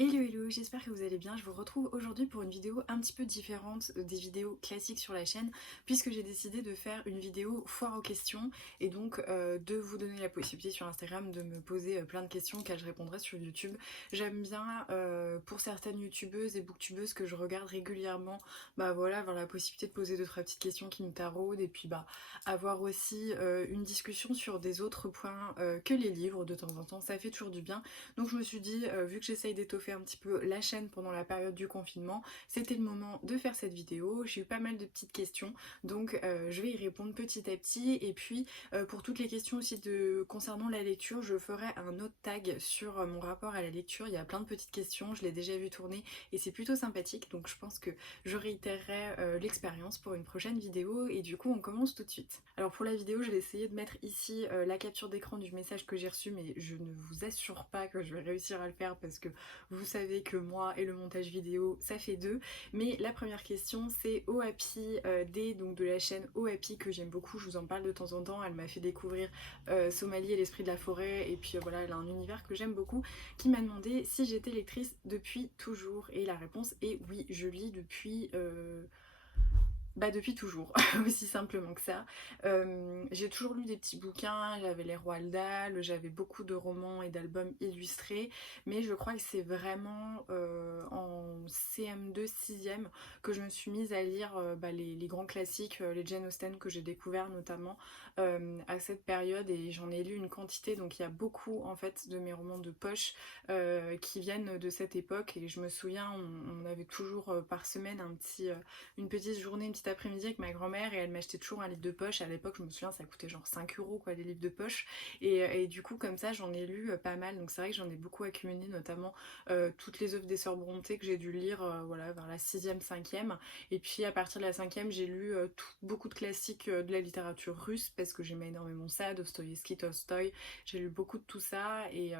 Hello hello, j'espère que vous allez bien. Je vous retrouve aujourd'hui pour une vidéo un petit peu différente des vidéos classiques sur la chaîne, puisque j'ai décidé de faire une vidéo foire aux questions et donc de vous donner la possibilité sur Instagram de me poser plein de questions auxquelles je répondrai sur YouTube. J'aime bien pour certaines youtubeuses et booktubeuses que je regarde régulièrement, bah voilà, avoir la possibilité de poser deux trois petites questions qui me taraudent et puis bah avoir aussi une discussion sur des autres points que les livres de temps en temps, ça fait toujours du bien. Donc je me suis dit, vu que j'essaye d'étoffer un petit peu la chaîne pendant la période du confinement, c'était le moment de faire cette vidéo. J'ai eu pas mal de petites questions, donc je vais y répondre petit à petit. Et puis pour toutes les questions aussi concernant la lecture, je ferai un autre tag sur mon rapport à la lecture. Il y a plein de petites questions, je l'ai déjà vu tourner et c'est plutôt sympathique, donc je pense que je réitérerai l'expérience pour une prochaine vidéo. Et du coup on commence tout de suite. Alors pour la vidéo, je vais essayer de mettre ici la capture d'écran du message que j'ai reçu, mais je ne vous assure pas que je vais réussir à le faire parce que vous savez que moi et le montage vidéo ça fait deux. Mais la première question c'est OAPI D, donc de la chaîne OAPI que j'aime beaucoup, je vous en parle de temps en temps. Elle m'a fait découvrir Somalie et l'esprit de la forêt, et puis voilà, elle a un univers que j'aime beaucoup, qui m'a demandé si j'étais lectrice depuis toujours, et la réponse est oui, je lis depuis bah depuis toujours, aussi simplement que ça. J'ai toujours lu des petits bouquins, j'avais les Roald Dahl, j'avais beaucoup de romans et d'albums illustrés, mais je crois que c'est vraiment en CM2, 6ème que je me suis mise à lire les grands classiques, les Jane Austen que j'ai découvert notamment à cette période, et j'en ai lu une quantité, donc il y a beaucoup en fait de mes romans de poche qui viennent de cette époque, et je me souviens on avait toujours par semaine une petite journée, une petite après-midi avec ma grand-mère, et elle m'achetait toujours un livre de poche. À l'époque, je me souviens, ça coûtait genre 5 € quoi, des livres de poche. Et du coup, comme ça, j'en ai lu pas mal. Donc c'est vrai que j'en ai beaucoup accumulé, notamment toutes les œuvres des Sœurs Brontë que j'ai dû lire voilà, vers la 6ème, 5ème. Et puis à partir de la 5ème, j'ai lu beaucoup de classiques de la littérature russe parce que j'aimais énormément ça, Dostoïevski, Tolstoï. J'ai lu beaucoup de tout ça, et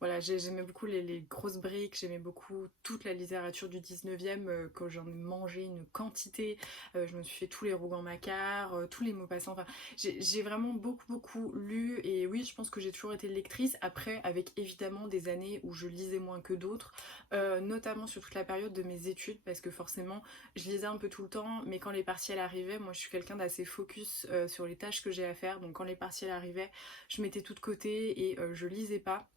voilà, j'aimais beaucoup les grosses briques, j'aimais beaucoup toute la littérature du 19e que j'en ai mangé une quantité. Je me suis fait tous les Rougon-Macquart, tous les Maupassant, enfin j'ai vraiment beaucoup lu, et oui, je pense que j'ai toujours été lectrice, après avec évidemment des années où je lisais moins que d'autres, notamment sur toute la période de mes études, parce que forcément je lisais un peu tout le temps, mais quand les partiels arrivaient, moi je suis quelqu'un d'assez focus sur les tâches que j'ai à faire, donc quand les partiels arrivaient, je mettais tout de côté et je lisais pas.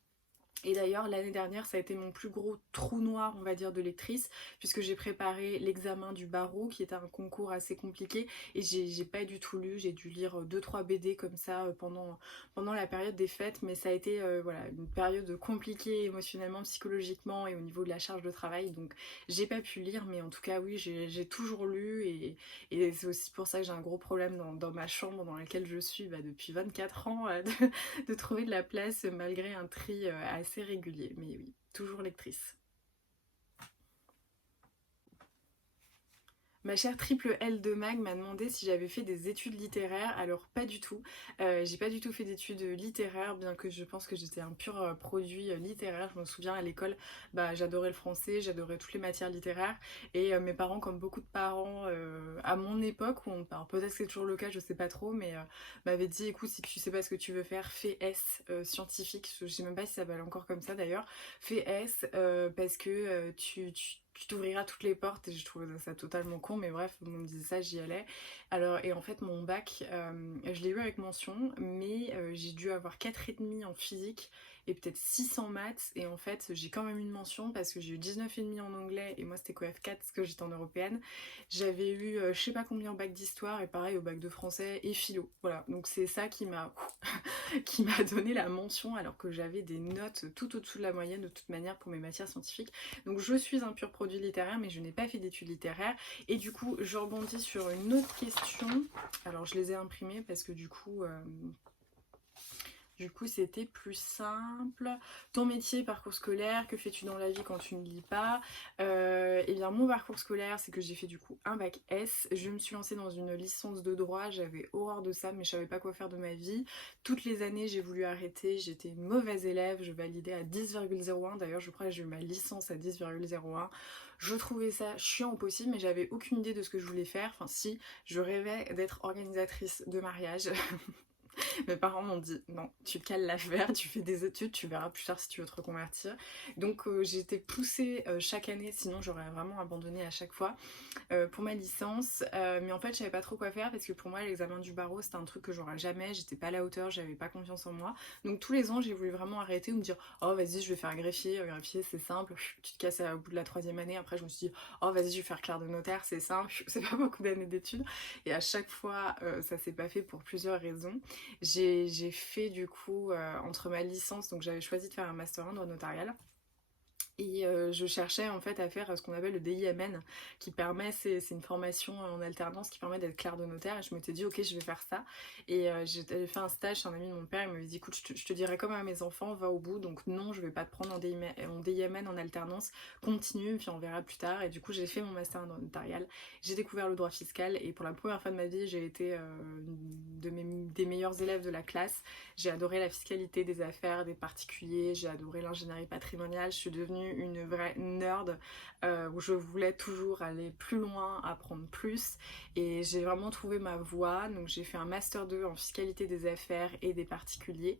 Et d'ailleurs, l'année dernière, ça a été mon plus gros trou noir, on va dire, de lectrice, puisque j'ai préparé l'examen du barreau, qui était un concours assez compliqué, et j'ai pas du tout lu. J'ai dû lire deux trois BD comme ça pendant la période des fêtes, mais ça a été voilà, une période compliquée émotionnellement, psychologiquement et au niveau de la charge de travail, donc j'ai pas pu lire, mais en tout cas, oui, j'ai toujours lu, et c'est aussi pour ça que j'ai un gros problème dans ma chambre dans laquelle je suis depuis 24 ans, de trouver de la place malgré un tri assez régulier. Mais oui, toujours lectrice. Ma chère triple L de Mag m'a demandé si j'avais fait des études littéraires. Alors pas du tout. J'ai pas du tout fait d'études littéraires, bien que je pense que j'étais un pur produit littéraire. Je me souviens à l'école, bah, j'adorais le français, j'adorais toutes les matières littéraires. Et mes parents, comme beaucoup de parents à mon époque, alors peut-être que c'est toujours le cas, je sais pas trop, mais m'avaient dit écoute, si tu sais pas ce que tu veux faire, fais S scientifique. Je sais même pas si ça s'appelle encore comme ça d'ailleurs. Fais S parce que tu t'ouvriras toutes les portes, et je trouvais ça totalement con, mais bref, on me disait ça, j'y allais. Alors, et en fait, mon bac, je l'ai eu avec mention, mais j'ai dû avoir 4,5 en physique et peut-être 6 en maths, et en fait, j'ai quand même eu une mention parce que j'ai eu 19,5 en anglais, et moi c'était QF4 parce que j'étais en européenne. J'avais eu je sais pas combien au bac d'histoire, et pareil au bac de français et philo. Voilà, donc c'est ça qui m'a qui m'a donné la mention, alors que j'avais des notes tout au-dessous de la moyenne de toute manière pour mes matières scientifiques. Donc je suis un pur produit littéraire, mais je n'ai pas fait d'études littéraires. Et du coup, je rebondis sur une autre question. Alors je les ai imprimées parce que du coup, c'était plus simple. Ton métier, parcours scolaire, que fais-tu dans la vie quand tu ne lis pas? Eh bien, mon parcours scolaire, c'est que j'ai fait du coup un bac S. Je me suis lancée dans une licence de droit. J'avais horreur de ça, mais je savais pas quoi faire de ma vie. Toutes les années, j'ai voulu arrêter. J'étais une mauvaise élève. Je validais à 10,01. D'ailleurs, je crois que j'ai eu ma licence à 10,01. Je trouvais ça chiant au possible, mais j'avais aucune idée de ce que je voulais faire. Enfin, si, je rêvais d'être organisatrice de mariage. Mes parents m'ont dit non, tu te cales l'affaire, tu fais des études, tu verras plus tard si tu veux te reconvertir. Donc j'ai été poussée chaque année, sinon j'aurais vraiment abandonné à chaque fois pour ma licence. Mais en fait je savais pas trop quoi faire parce que pour moi l'examen du barreau c'était un truc que j'aurais jamais, j'étais pas à la hauteur, j'avais pas confiance en moi. Donc tous les ans j'ai voulu vraiment arrêter ou me dire oh vas-y je vais faire greffier, greffier c'est simple, tu te casses au bout de la 3e année. Après je me suis dit oh vas-y je vais faire clerc de notaire, c'est simple, c'est pas beaucoup d'années d'études. Et à chaque fois ça s'est pas fait pour plusieurs raisons. J'ai fait du coup entre ma licence, donc j'avais choisi de faire un master 1 droit notarial. Et je cherchais en fait à faire ce qu'on appelle le DIMN, qui permet, c'est une formation en alternance qui permet d'être clerc de notaire. Et je m'étais dit ok je vais faire ça. Et j'ai fait un stage chez un ami de mon père, il m'avait dit écoute je te dirais comme à mes enfants, va au bout. Donc non je vais pas te prendre en DIMN en alternance, continue puis on verra plus tard. Et du coup j'ai fait mon master en droit notarial, j'ai découvert le droit fiscal et pour la première fois de ma vie j'ai été des meilleurs élèves de la classe. J'ai adoré la fiscalité des affaires, des particuliers, j'ai adoré l'ingénierie patrimoniale, je suis devenue une vraie nerd où je voulais toujours aller plus loin, apprendre plus et j'ai vraiment trouvé ma voie. Donc j'ai fait un master 2 en fiscalité des affaires et des particuliers.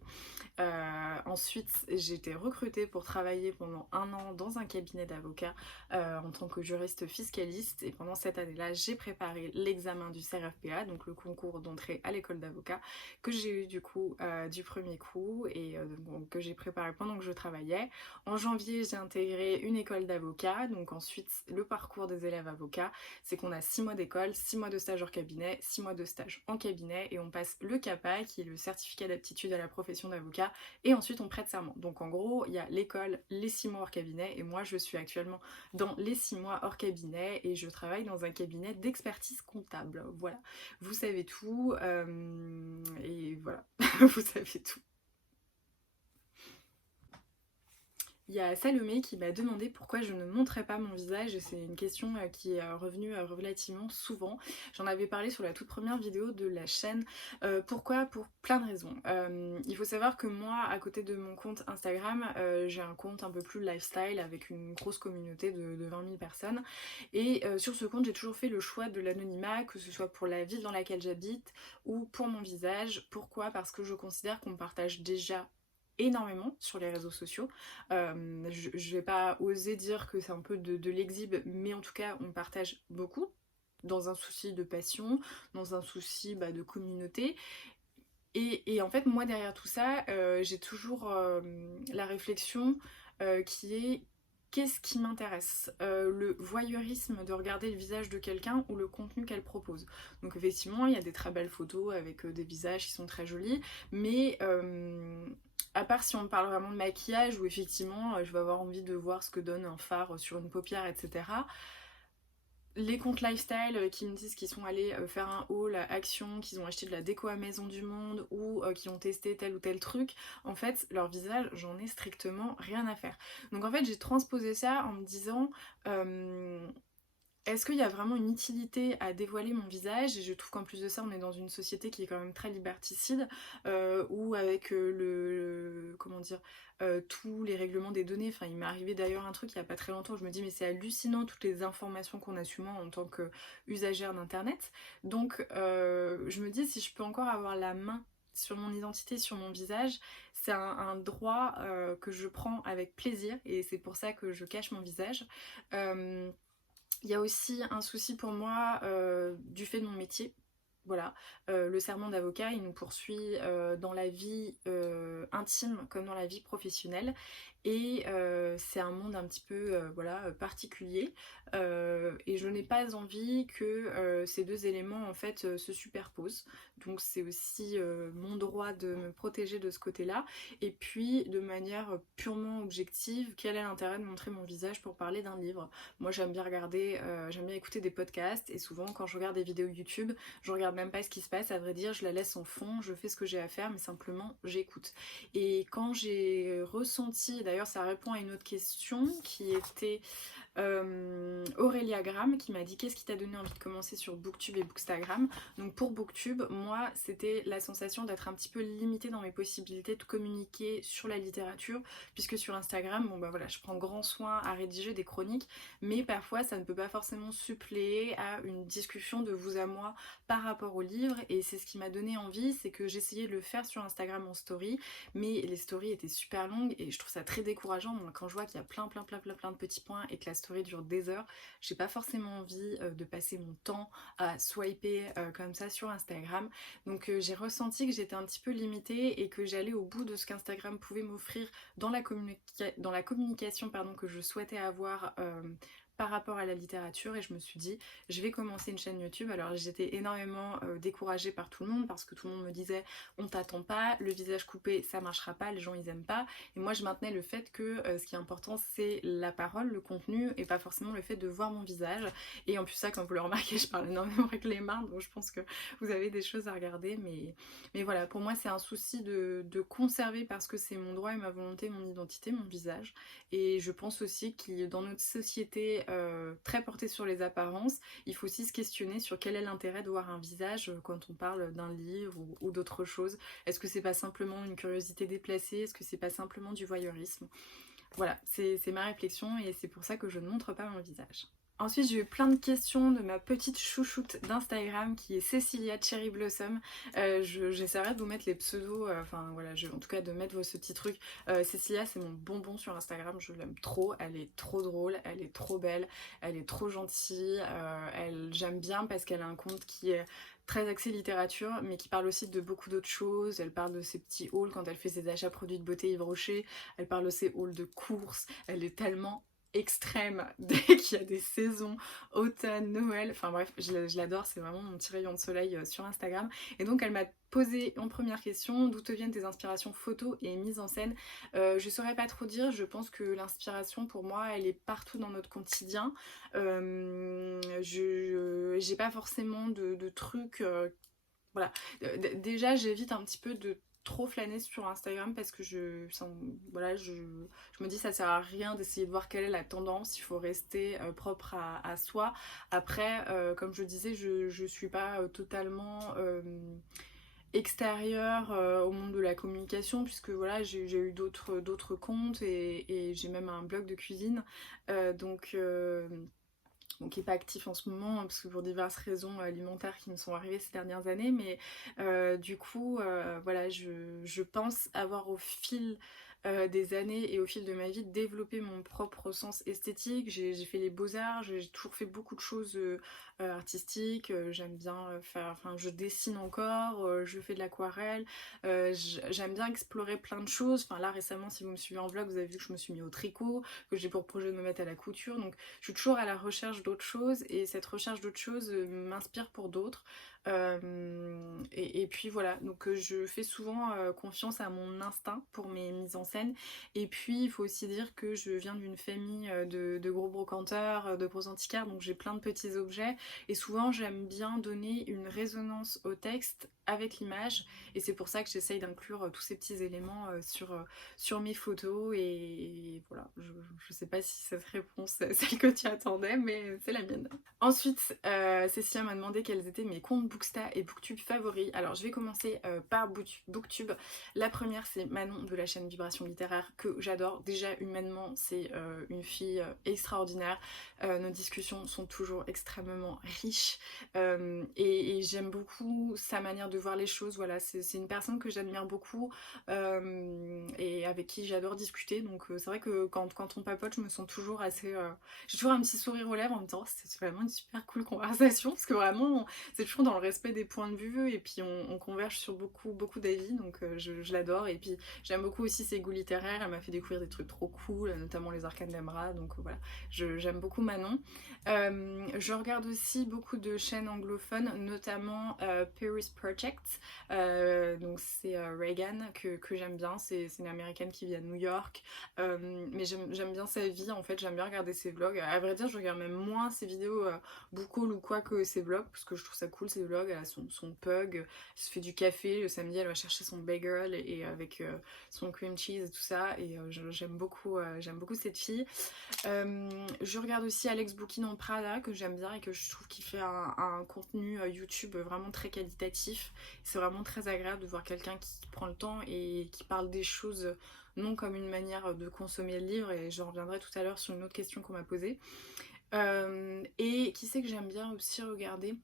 Ensuite j'ai été recrutée pour travailler pendant 1 an dans un cabinet d'avocats en tant que juriste fiscaliste et pendant cette année-là j'ai préparé l'examen du CRFPA, donc le concours d'entrée à l'école d'avocat que j'ai eu du coup du premier coup et donc, que j'ai préparé pendant que je travaillais. En janvier j'ai intégré une école d'avocat, donc ensuite le parcours des élèves avocats c'est qu'on a 6 mois d'école, 6 mois de stage hors cabinet, 6 mois de stage en cabinet et on passe le CAPA qui est le certificat d'aptitude à la profession d'avocat et ensuite on prête serment. Donc en gros il y a l'école, les 6 mois hors cabinet et moi je suis actuellement dans les 6 mois hors cabinet et je travaille dans un cabinet d'expertise comptable. Voilà, vous savez tout et voilà, vous savez tout. Il y a Salomé qui m'a demandé pourquoi je ne montrais pas mon visage et c'est une question qui est revenue relativement souvent. J'en avais parlé sur la toute première vidéo de la chaîne. Pourquoi? Pour plein de raisons. Il faut savoir que moi, à côté de mon compte Instagram, j'ai un compte un peu plus lifestyle avec une grosse communauté de 20 000 personnes. Et sur ce compte, j'ai toujours fait le choix de l'anonymat, que ce soit pour la ville dans laquelle j'habite ou pour mon visage. Pourquoi? Parce que je considère qu'on partage déjà énormément sur les réseaux sociaux. Je vais pas oser dire que c'est un peu de l'exhibe, mais en tout cas on partage beaucoup dans un souci de passion, dans un souci de communauté. Et en fait moi derrière tout ça j'ai toujours la réflexion qui est qu'est-ce qui m'intéresse, le voyeurisme de regarder le visage de quelqu'un ou le contenu qu'elle propose. Donc effectivement il y a des très belles photos avec des visages qui sont très jolis, mais à part si on parle vraiment de maquillage où effectivement je vais avoir envie de voir ce que donne un fard sur une paupière, etc. Les comptes lifestyle qui me disent qu'ils sont allés faire un haul à Action, qu'ils ont acheté de la déco à Maison du Monde ou qui ont testé tel ou tel truc, en fait leur visage j'en ai strictement rien à faire. Donc en fait j'ai transposé ça en me disant est-ce qu'il y a vraiment une utilité à dévoiler mon visage? Et je trouve qu'en plus de ça, on est dans une société qui est quand même très liberticide, où avec comment dire, tous les règlements des données, enfin il m'est arrivé d'ailleurs un truc il n'y a pas très longtemps, je me dis mais c'est hallucinant toutes les informations qu'on assume en tant qu'usagère d'internet. Donc je me dis si je peux encore avoir la main sur mon identité, sur mon visage, c'est un droit que je prends avec plaisir et c'est pour ça que je cache mon visage. Il y a aussi un souci pour moi du fait de mon métier. Voilà, le serment d'avocat, il nous poursuit dans la vie intime comme dans la vie professionnelle. Et c'est un monde un petit peu voilà, particulier. Et je n'ai pas envie que ces deux éléments en fait se superposent. Donc c'est aussi mon droit de me protéger de ce côté-là. Et puis de manière purement objective, quel est l'intérêt de montrer mon visage pour parler d'un livre? Moi j'aime bien regarder, j'aime bien écouter des podcasts et souvent quand je regarde des vidéos YouTube, je regarde même pas ce qui se passe, à vrai dire, je la laisse en fond, je fais ce que j'ai à faire mais simplement j'écoute. Et quand j'ai ressenti, d'ailleurs ça répond à une autre question qui était Aurélia Gram qui m'a dit qu'est-ce qui t'a donné envie de commencer sur Booktube et Bookstagram. Donc pour Booktube, moi c'était la sensation d'être un petit peu limitée dans mes possibilités de communiquer sur la littérature, puisque sur Instagram, bon bah voilà, je prends grand soin à rédiger des chroniques, mais parfois ça ne peut pas forcément suppléer à une discussion de vous à moi par rapport au livre, et c'est ce qui m'a donné envie, c'est que j'essayais de le faire sur Instagram en story, mais les stories étaient super longues et je trouve ça très décourageant. Moi, quand je vois qu'il y a plein de petits points et que la story dure des heures, j'ai pas forcément envie de passer mon temps à swiper comme ça sur Instagram. Donc j'ai ressenti que j'étais un petit peu limitée et que j'allais au bout de ce qu'Instagram pouvait m'offrir dans la communication pardon, que je souhaitais avoir par rapport à la littérature, et je me suis dit je vais commencer une chaîne YouTube. Alors j'étais énormément découragée par tout le monde parce que tout le monde me disait on t'attend pas, le visage coupé ça marchera pas, les gens ils aiment pas, et moi je maintenais le fait que ce qui est important c'est la parole, le contenu, et pas forcément le fait de voir mon visage. Et en plus ça, comme vous le remarquez, je parle énormément avec les mains, donc je pense que vous avez des choses à regarder, mais voilà, pour moi c'est un souci de conserver, parce que c'est mon droit et ma volonté, mon identité, mon visage. Et je pense aussi que dans notre société très portée sur les apparences, il faut aussi se questionner sur quel est l'intérêt de voir un visage quand on parle d'un livre ou d'autre chose. Est-ce que c'est pas simplement une curiosité déplacée? Est-ce que c'est pas simplement du voyeurisme? Voilà, c'est ma réflexion et c'est pour ça que je ne montre pas mon visage. Ensuite, j'ai eu plein de questions de ma petite chouchoute d'Instagram qui est Cecilia Cherry Blossom. J'essaierai de vous mettre les pseudos, enfin voilà, en tout cas de mettre ce petit truc. Cecilia, c'est mon bonbon sur Instagram, je l'aime trop, elle est trop drôle, elle est trop belle, elle est trop gentille. J'aime bien parce qu'elle a un compte qui est très axé littérature, mais qui parle aussi de beaucoup d'autres choses. Elle parle de ses petits hauls quand elle fait ses achats produits de beauté Yves Rocher, elle parle de ses hauls de courses, elle est tellement extrême dès qu'il y a des saisons, automne, Noël, enfin bref, je l'adore, c'est vraiment mon petit rayon de soleil sur Instagram. Et donc elle m'a posé en première question d'où te viennent tes inspirations photos et mise en scène. Je saurais pas trop dire, je pense que l'inspiration pour moi elle est partout dans notre quotidien. J'ai pas forcément de trucs, voilà. Déjà j'évite un petit peu de trop flâner sur Instagram parce que voilà, je me dis ça sert à rien d'essayer de voir quelle est la tendance, il faut rester propre à soi. Après, comme je disais, je suis pas totalement extérieure au monde de la communication, puisque voilà, j'ai eu d'autres comptes et j'ai même un blog de cuisine, donc qui n'est pas actif en ce moment parce que pour diverses raisons alimentaires qui me sont arrivées ces dernières années, mais du coup voilà, je pense avoir au fil des années et au fil de ma vie développé mon propre sens esthétique. J'ai fait les beaux-arts, j'ai toujours fait beaucoup de choses artistiques, j'aime bien faire, enfin je dessine encore, je fais de l'aquarelle, j'aime bien explorer plein de choses. Enfin là récemment, si vous me suivez en vlog, vous avez vu que je me suis mis au tricot, que j'ai pour projet de me mettre à la couture, donc je suis toujours à la recherche d'autres choses, et cette recherche d'autres choses m'inspire pour d'autres. Et puis voilà, donc je fais souvent confiance à mon instinct pour mes mises en scène. Et puis il faut aussi dire que je viens d'une famille de gros brocanteurs, de gros antiquaires, donc j'ai plein de petits objets, et souvent j'aime bien donner une résonance au texte avec l'image, et c'est pour ça que j'essaye d'inclure tous ces petits éléments sur mes photos. Et voilà, je sais pas si cette réponse est celle que tu attendais, mais c'est la mienne. Ensuite, Cécilia m'a demandé quels étaient mes comptes Booksta et Booktube favoris. Alors je vais commencer par Booktube. La première, c'est Manon de la chaîne Vibration Littéraire, que j'adore. Déjà humainement, c'est une fille extraordinaire. Nos discussions sont toujours extrêmement riches, et j'aime beaucoup sa manière de voir les choses. Voilà, c'est une personne que j'admire beaucoup et avec qui j'adore discuter. Donc c'est vrai que quand on papote, je me sens toujours assez... j'ai toujours un petit sourire aux lèvres en me disant oh, c'est vraiment une super cool conversation, parce que vraiment c'est toujours dans le respect des points de vue, et puis on converge sur beaucoup d'avis, donc je l'adore. Et puis j'aime beaucoup aussi ses goûts littéraires, elle m'a fait découvrir des trucs trop cool, notamment les Arcanes d'Emra, donc voilà, j'aime beaucoup Manon. Je regarde aussi beaucoup de chaînes anglophones, notamment Paris Project, donc c'est Reagan que j'aime bien, c'est une américaine qui vit à New York, mais j'aime bien sa vie en fait, j'aime bien regarder ses vlogs. À vrai dire, je regarde même moins ses vidéos book haul ou quoi que ses vlogs, parce que je trouve ça cool ses vlog, elle a son pug, elle se fait du café, le samedi elle va chercher son bagel et avec son cream cheese et tout ça, et j'aime beaucoup cette fille. Je regarde aussi Alex Bouquin en Prada, que j'aime bien et que je trouve qu'il fait un contenu YouTube vraiment très qualitatif. C'est vraiment très agréable de voir quelqu'un qui prend le temps et qui parle des choses non comme une manière de consommer le livre, et je reviendrai tout à l'heure sur une autre question qu'on m'a posée. Et qui c'est que j'aime bien aussi regarder?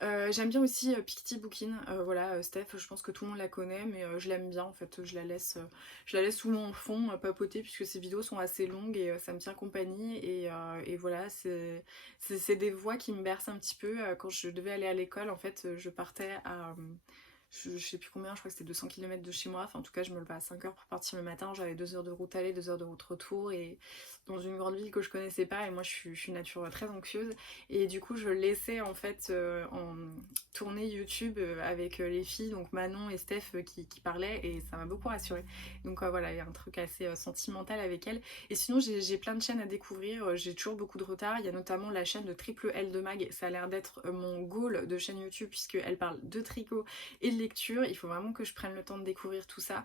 J'aime bien aussi Picty Bookin, voilà, Steph, je pense que tout le monde la connaît, mais je l'aime bien en fait, je la laisse souvent en fond papoter, puisque ses vidéos sont assez longues et ça me tient compagnie, et voilà, c'est des voix qui me bercent un petit peu. Quand je devais aller à l'école, en fait, je partais à... je sais plus combien, je crois que c'était 200 km de chez moi, enfin en tout cas je me levais à 5 heures pour partir le matin, j'avais 2 heures de route aller, 2 heures de route retour, et dans une grande ville que je connaissais pas, et moi je suis nature très anxieuse, et du coup je laissais en fait en tournée YouTube avec les filles, donc Manon et Steph qui parlaient, et ça m'a beaucoup rassurée. Donc voilà, il y a un truc assez sentimental avec elle. Et sinon j'ai plein de chaînes à découvrir, j'ai toujours beaucoup de retard, il y a notamment la chaîne de Triple L de Mag, ça a l'air d'être mon goal de chaîne YouTube, puisqu'elle parle de tricot et de lecture, il faut vraiment que je prenne le temps de découvrir tout ça.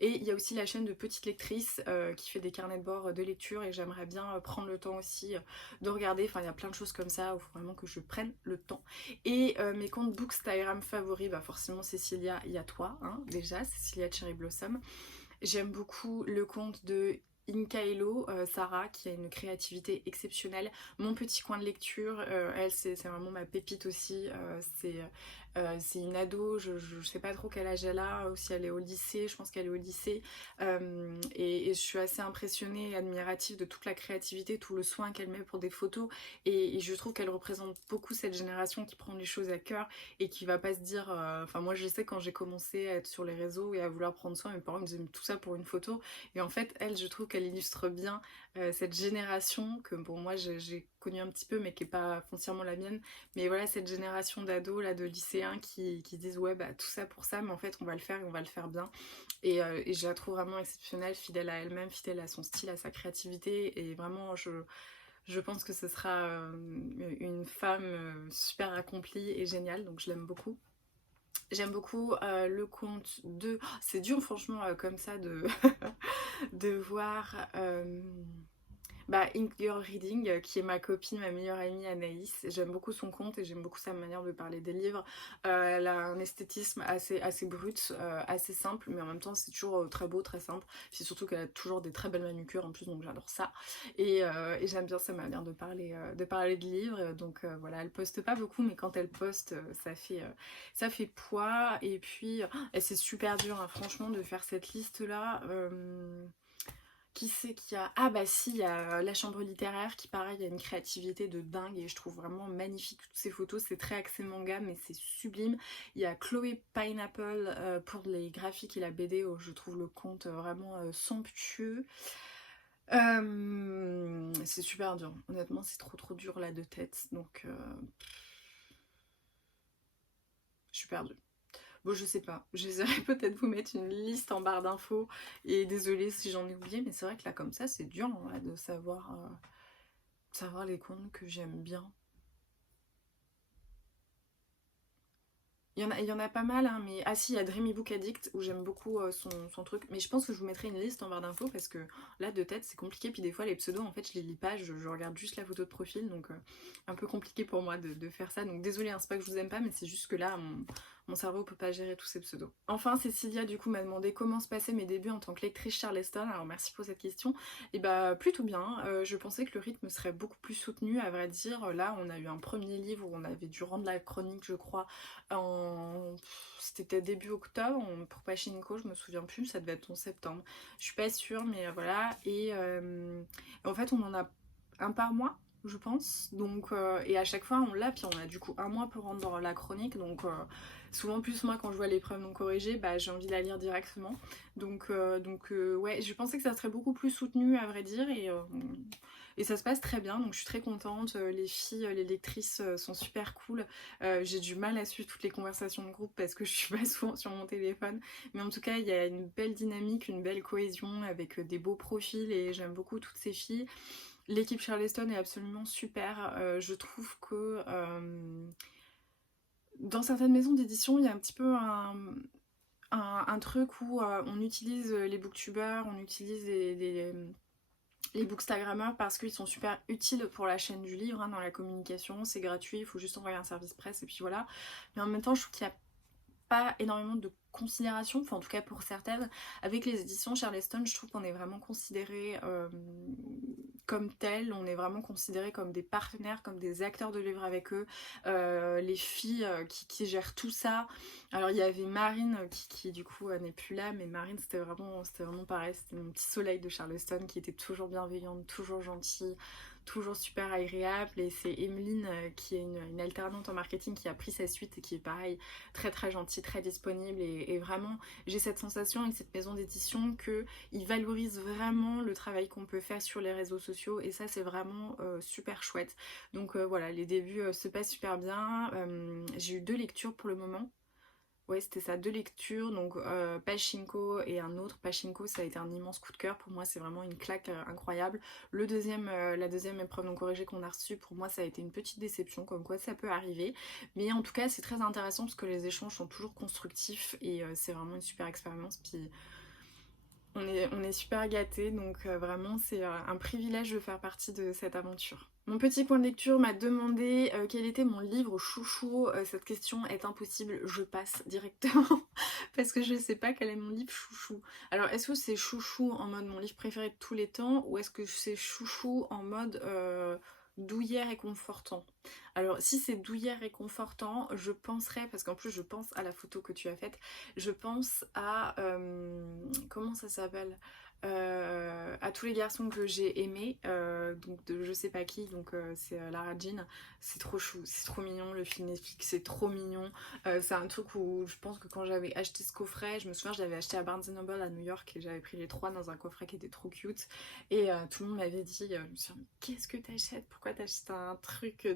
Et il y a aussi la chaîne de Petite Lectrice qui fait des carnets de bord de lecture, et j'aimerais bien prendre le temps aussi de regarder, enfin il y a plein de choses comme ça où il faut vraiment que je prenne le temps. Et mes comptes Bookstagram favoris, bah forcément Cécilia, il y a toi, hein, déjà, Cécilia Cherry Blossom. J'aime beaucoup le compte de Inkaelo, Sarah, qui a une créativité exceptionnelle. Mon petit coin de lecture, elle c'est vraiment ma pépite aussi. C'est une ado, je sais pas trop quel âge elle a, ou si elle est au lycée, je pense qu'elle est au lycée. Et je suis assez impressionnée et admirative de toute la créativité, tout le soin qu'elle met pour des photos. Et je trouve qu'elle représente beaucoup cette génération qui prend les choses à cœur et qui va pas se dire... Enfin moi je sais, quand j'ai commencé à être sur les réseaux et à vouloir prendre soin, mes parents me disaient tout ça pour une photo. Et en fait elle, je trouve qu'elle illustre bien cette génération que bon moi j'ai connue un petit peu, mais qui est pas foncièrement la mienne. Mais voilà, cette génération d'ados, là, de lycéens qui disent ouais bah tout ça pour ça, mais en fait on va le faire et on va le faire bien. Et je la trouve vraiment exceptionnelle, fidèle à elle-même, fidèle à son style, à sa créativité, et vraiment je pense que ce sera une femme super accomplie et géniale, donc je l'aime beaucoup. J'aime beaucoup le compte de... Oh, c'est dur franchement comme ça de, de voir... Bah, Ink Girl Reading, qui est ma copine, ma meilleure amie Anaïs. J'aime beaucoup son compte et j'aime beaucoup sa manière de parler des livres. Elle a un esthétisme assez brut, assez simple, mais en même temps c'est toujours très beau, très simple. C'est surtout qu'elle a toujours des très belles manucures en plus, donc j'adore ça. Et j'aime bien sa manière de parler de livres. Donc voilà, elle poste pas beaucoup, mais quand elle poste, ça fait poids. Et puis, c'est super dur, hein, franchement, de faire cette liste-là. Qui c'est qu'il y a? Ah bah si, il y a la chambre littéraire qui pareil a une créativité de dingue, et je trouve vraiment magnifique toutes ces photos, c'est très axé manga mais c'est sublime. Il y a Chloé Pineapple pour les graphiques et la BD, où je trouve le compte vraiment somptueux. C'est super dur, honnêtement c'est trop dur là de tête, donc je suis perdue. Bon, je sais pas, j'essaierai peut-être de vous mettre une liste en barre d'infos, et désolée si j'en ai oublié, mais c'est vrai que là comme ça c'est dur hein, là, de savoir les comptes que j'aime bien. Il y en a pas mal, hein, mais... Ah si, il y a Dreamy Book Addict, où j'aime beaucoup son truc. Mais je pense que je vous mettrai une liste en barre d'infos, parce que là, de tête, c'est compliqué. Puis des fois, les pseudos, en fait, je les lis pas, je regarde juste la photo de profil. Donc, un peu compliqué pour moi de faire ça. Donc, désolée, hein, c'est pas que je vous aime pas, mais c'est juste que là, mon cerveau peut pas gérer tous ces pseudos. Enfin, Cécilia, du coup, m'a demandé comment se passaient mes débuts en tant que lectrice Charleston. Alors, merci pour cette question. Et bah, plutôt bien. Je pensais que le rythme serait beaucoup plus soutenu, à vrai dire. Là, on a eu un premier livre où on avait dû rendre la chronique, je crois, c'était début octobre pour Pachinko, je me souviens plus, ça devait être en septembre, je suis pas sûre, mais voilà. Et en fait on en a un par mois, je pense, donc et à chaque fois on l'a, puis on a du coup un mois pour rendre dans la chronique, donc souvent plus moi quand je vois l'épreuve non corrigée, bah j'ai envie de la lire directement, donc ouais, je pensais que ça serait beaucoup plus soutenu, à vrai dire, et ça se passe très bien, donc je suis très contente. Les filles, les lectrices sont super cool. J'ai du mal à suivre toutes les conversations de groupe parce que je suis pas souvent sur mon téléphone. Mais en tout cas, il y a une belle dynamique, une belle cohésion avec des beaux profils, et j'aime beaucoup toutes ces filles. L'équipe Charleston est absolument super. Je trouve que dans certaines maisons d'édition, il y a un petit peu un truc où on utilise les booktubers, on utilise les bookstagrammeurs parce qu'ils sont super utiles pour la chaîne du livre, hein, dans la communication, c'est gratuit, il faut juste envoyer un service presse et puis voilà. Mais en même temps, je trouve qu'il y a pas énormément de considération, enfin en tout cas pour certaines. Avec les éditions Charleston, je trouve qu'on est vraiment considéré comme tel, on est vraiment considéré comme des partenaires, comme des acteurs de livres avec eux, les filles qui gèrent tout ça. Alors il y avait Marine qui du coup n'est plus là, mais Marine c'était vraiment pareil, c'était mon petit soleil de Charleston qui était toujours bienveillante, toujours gentille, toujours super agréable. Et c'est Emeline qui est une alternante en marketing qui a pris sa suite et qui est pareil, très très gentille, très disponible. Et vraiment j'ai cette sensation avec cette maison d'édition qu'ils valorisent vraiment le travail qu'on peut faire sur les réseaux sociaux, et ça c'est vraiment super chouette. Donc voilà, les débuts se passent super bien. J'ai eu 2 lectures pour le moment. Ouais, c'était ça, 2 lectures, donc Pachinko et un autre. Pachinko, ça a été un immense coup de cœur, pour moi c'est vraiment une claque incroyable. La deuxième épreuve non corrigée qu'on a reçue, pour moi ça a été une petite déception, comme quoi ça peut arriver. Mais en tout cas c'est très intéressant parce que les échanges sont toujours constructifs et c'est vraiment une super expérience. Puis on est super gâtés, donc vraiment c'est un privilège de faire partie de cette aventure. Mon petit coin de lecture m'a demandé quel était mon livre chouchou. Cette question est impossible, je passe directement parce que je sais pas quel est mon livre chouchou. Alors est-ce que c'est chouchou en mode mon livre préféré de tous les temps, ou est-ce que c'est chouchou en mode douillet réconfortant? Alors si c'est douillet réconfortant, je penserais, parce qu'en plus je pense à la photo que tu as faite, je pense à comment ça s'appelle, à tous les garçons que j'ai aimés, donc de je sais pas qui, donc c'est Lara Jean. C'est trop chou, c'est trop mignon, le film Netflix c'est trop mignon. C'est un truc où je pense que quand j'avais acheté ce coffret, je me souviens je l'avais acheté à Barnes Noble à New York et j'avais pris les 3 dans un coffret qui était trop cute. Et tout le monde m'avait dit, je me suis dit, qu'est-ce que t'achètes, pourquoi t'achètes un truc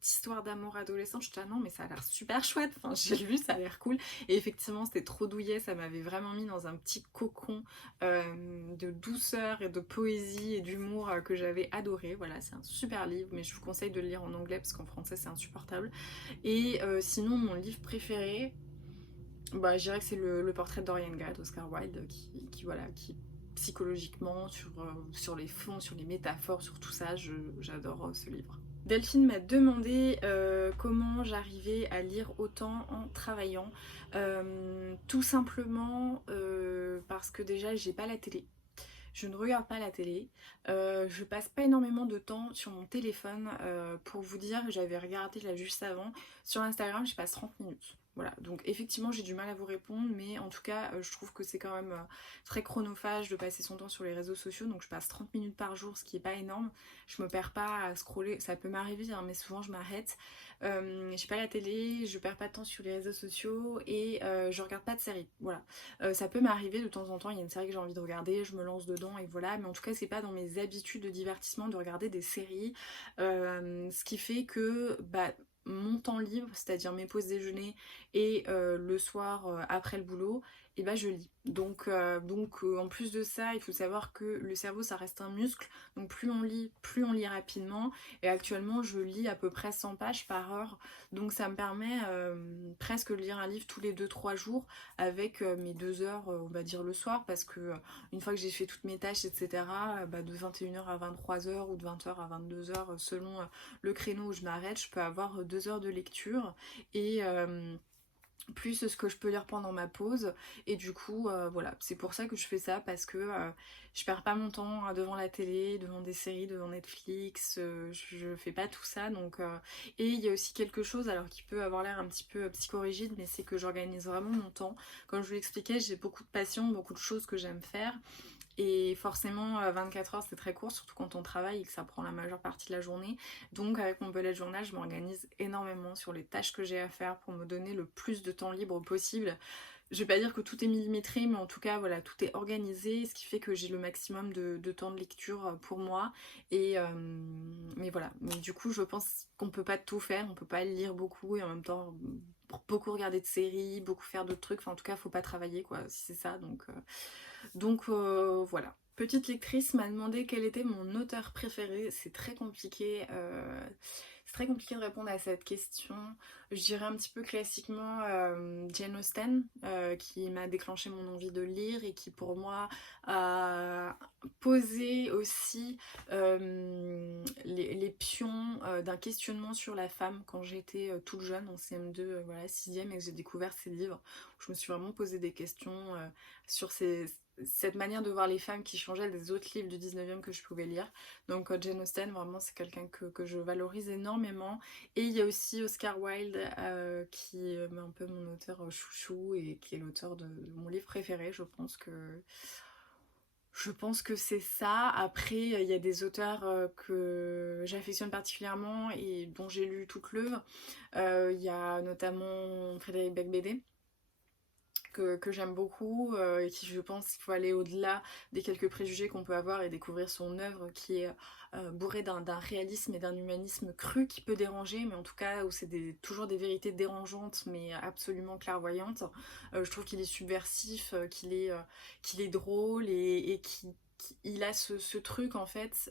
d'histoire d'amour adolescent? Je te dis, ah non mais ça a l'air super chouette, enfin j'ai lu, ça a l'air cool. Et effectivement c'était trop douillet, ça m'avait vraiment mis dans un petit cocon de douceur et de poésie et d'humour que j'avais adoré. Voilà, c'est un super livre, mais je vous conseille de le lire en anglais parce qu'en français c'est insupportable. Et sinon mon livre préféré, bah, je dirais que c'est le portrait de Dorian Gray d'Oscar Wilde voilà, qui psychologiquement, sur les fonds, sur les métaphores, sur tout ça, j'adore ce livre. Delphine m'a demandé comment j'arrivais à lire autant en travaillant. Tout simplement parce que déjà j'ai pas la télé. Je ne regarde pas la télé, je passe pas énormément de temps sur mon téléphone. Pour vous dire, j'avais regardé là juste avant, sur Instagram je passe 30 minutes. Voilà, donc effectivement j'ai du mal à vous répondre, mais en tout cas je trouve que c'est quand même très chronophage de passer son temps sur les réseaux sociaux, donc je passe 30 minutes par jour, ce qui est pas énorme. Je me perds pas à scroller, ça peut m'arriver hein, mais souvent je m'arrête. J'ai pas la télé, je perds pas de temps sur les réseaux sociaux et je regarde pas de séries, voilà. Ça peut m'arriver de temps en temps, il y a une série que j'ai envie de regarder, je me lance dedans et voilà, mais en tout cas c'est pas dans mes habitudes de divertissement de regarder des séries, ce qui fait que bah, mon temps libre, c'est-à-dire mes pauses déjeuner et le soir après le boulot, et bah je lis. Donc en plus de ça, il faut savoir que le cerveau ça reste un muscle, donc plus on lit rapidement, et actuellement je lis à peu près 100 pages par heure, donc ça me permet presque de lire un livre tous les 2-3 jours avec mes 2 heures, on va dire le soir, parce que une fois que j'ai fait toutes mes tâches, etc., bah, de 21h à 23h ou de 20h à 22h, selon le créneau où je m'arrête, je peux avoir 2 heures de lecture et plus ce que je peux lire pendant ma pause. Et du coup voilà, c'est pour ça que je fais ça, parce que je perds pas mon temps devant la télé, devant des séries, devant Netflix, je fais pas tout ça. Donc et il y a aussi quelque chose alors qui peut avoir l'air un petit peu psychorigide, mais c'est que j'organise vraiment mon temps. Comme je vous l'expliquais, j'ai beaucoup de passion, beaucoup de choses que j'aime faire. Et forcément 24 heures c'est très court, surtout quand on travaille et que ça prend la majeure partie de la journée. Donc avec mon bullet journal je m'organise énormément sur les tâches que j'ai à faire pour me donner le plus de temps libre possible. Je vais pas dire que tout est millimétré, mais en tout cas voilà, tout est organisé, ce qui fait que j'ai le maximum de temps de lecture pour moi. Et mais voilà, mais du coup je pense qu'on peut pas tout faire, on peut pas lire beaucoup et en même temps beaucoup regarder de séries, beaucoup faire d'autres trucs. Enfin en tout cas faut pas travailler quoi, si c'est ça. Donc voilà. Petite lectrice m'a demandé quel était mon auteur préféré. C'est très compliqué. C'est très compliqué de répondre à cette question. Je dirais un petit peu classiquement Jane Austen, qui m'a déclenché mon envie de lire et qui pour moi a posé aussi les pions d'un questionnement sur la femme quand j'étais toute jeune en CM2, voilà, 6e, et que j'ai découvert ces livres. Je me suis vraiment posé des questions sur cette manière de voir les femmes qui changeait des autres livres du 19e que je pouvais lire. Donc Jane Austen, vraiment, c'est quelqu'un que je valorise énormément. Et il y a aussi Oscar Wilde, qui est un peu mon auteur chouchou et qui est l'auteur de mon livre préféré. Je pense que c'est ça. Après, il y a des auteurs que j'affectionne particulièrement et dont j'ai lu toute l'œuvre. Il y a notamment Frédéric Becbédé, que j'aime beaucoup, et qui, je pense qu'il faut aller au-delà des quelques préjugés qu'on peut avoir et découvrir son œuvre qui est bourrée d'un réalisme et d'un humanisme cru qui peut déranger, mais en tout cas où c'est toujours des vérités dérangeantes mais absolument clairvoyantes. Je trouve qu'il est subversif, qu'il est drôle et qu'il a ce truc en fait.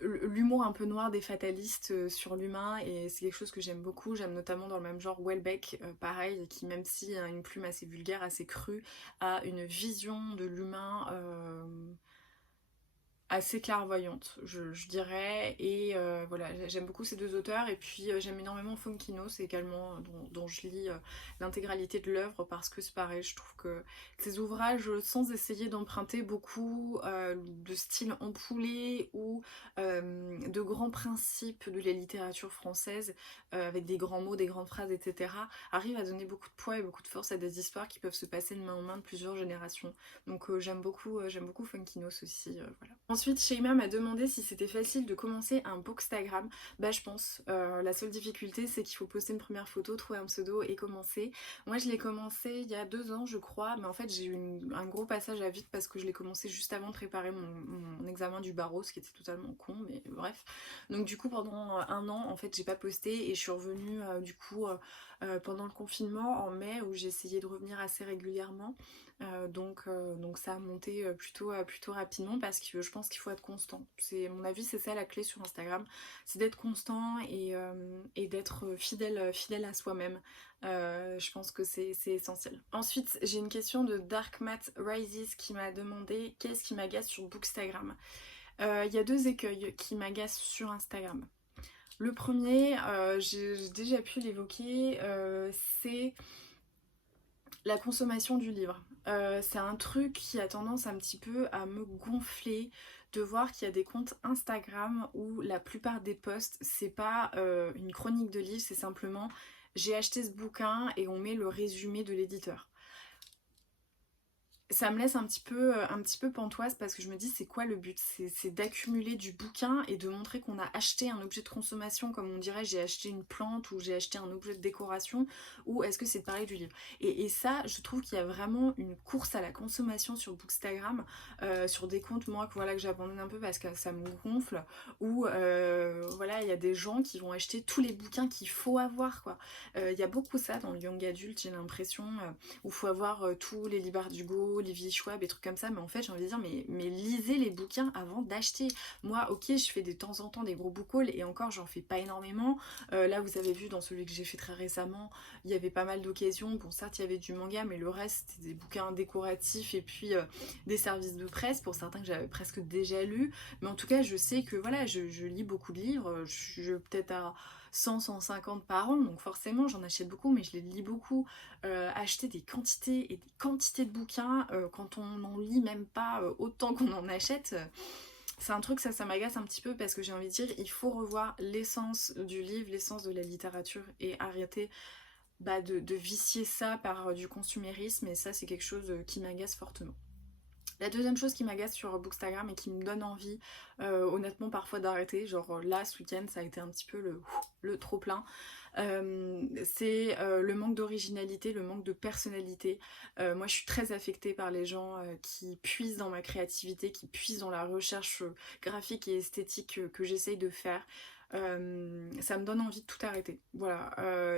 L'humour un peu noir des fatalistes sur l'humain, et c'est quelque chose que j'aime beaucoup. J'aime notamment dans le même genre Welbeck, pareil, qui même si a une plume assez vulgaire, assez crue, a une vision de l'humain assez clairvoyante, je dirais, et voilà, j'aime beaucoup ces deux auteurs. Et puis j'aime énormément Fonkinos également, dont je lis l'intégralité de l'œuvre, parce que c'est pareil, je trouve que ces ouvrages, sans essayer d'emprunter beaucoup de style ampoulé ou de grands principes de la littérature française, avec des grands mots, des grandes phrases, etc., arrivent à donner beaucoup de poids et beaucoup de force à des histoires qui peuvent se passer de main en main de plusieurs générations. Donc j'aime beaucoup Fonkinos aussi, voilà. Ensuite, Sheima m'a demandé si c'était facile de commencer un bookstagram. Bah je pense. La seule difficulté, c'est qu'il faut poster une première photo, trouver un pseudo et commencer. Moi je l'ai commencé il y a 2 ans je crois, mais en fait j'ai eu un gros passage à vide parce que je l'ai commencé juste avant de préparer mon examen du barreau, ce qui était totalement con, mais bref. Donc du coup pendant 1 an en fait j'ai pas posté, et je suis revenue pendant le confinement en mai, où j'ai essayé de revenir assez régulièrement. Donc ça a monté plutôt rapidement, parce que je pense qu'il faut être constant. À mon avis, c'est ça la clé sur Instagram, c'est d'être constant et d'être fidèle à soi-même. Je pense que c'est essentiel. Ensuite, j'ai une question de Darkmat Rises qui m'a demandé qu'est-ce qui m'agace sur Bookstagram. Il y a 2 écueils qui m'agacent sur Instagram. Le premier, j'ai déjà pu l'évoquer, c'est la consommation du livre. C'est un truc qui a tendance un petit peu à me gonfler, de voir qu'il y a des comptes Instagram où la plupart des posts, c'est pas une chronique de livre, c'est simplement j'ai acheté ce bouquin et on met le résumé de l'éditeur. Ça me laisse un petit peu pantoise, parce que je me dis c'est quoi le but? C'est d'accumuler du bouquin et de montrer qu'on a acheté un objet de consommation, comme on dirait j'ai acheté une plante ou j'ai acheté un objet de décoration, ou est-ce que c'est de parler du livre? Et ça, je trouve qu'il y a vraiment une course à la consommation sur Bookstagram, sur des comptes moi que j'abandonne un peu parce que ça me gonfle, où voilà, il y a des gens qui vont acheter tous les bouquins qu'il faut avoir quoi. Il y a beaucoup ça dans le young adulte, j'ai l'impression, où il faut avoir tous les Libar Hugo, Olivier Schwab et trucs comme ça, mais en fait j'ai envie de dire mais lisez les bouquins avant d'acheter. Moi ok, je fais de temps en temps des gros book hauls, et encore j'en fais pas énormément. Là vous avez vu dans celui que j'ai fait très récemment, il y avait pas mal d'occasions. Bon certes il y avait du manga, mais le reste c'était des bouquins décoratifs et puis des services de presse pour certains que j'avais presque déjà lus. Mais en tout cas je sais que voilà, je lis beaucoup de livres, je peut-être à 100-150 par an, donc forcément j'en achète beaucoup, mais je les lis beaucoup. Acheter des quantités et des quantités de bouquins quand on n'en lit même pas autant qu'on en achète, c'est un truc, ça m'agace un petit peu, parce que j'ai envie de dire il faut revoir l'essence du livre, l'essence de la littérature, et arrêter de vicier ça par du consumérisme, et ça c'est quelque chose qui m'agace fortement. La deuxième chose qui m'agace sur Bookstagram et qui me donne envie, honnêtement, parfois d'arrêter, genre là, ce week-end, ça a été un petit peu le trop-plein, c'est le manque d'originalité, le manque de personnalité. Moi, je suis très affectée par les gens qui puisent dans ma créativité, qui puisent dans la recherche graphique et esthétique que j'essaye de faire. Ça me donne envie de tout arrêter. Voilà.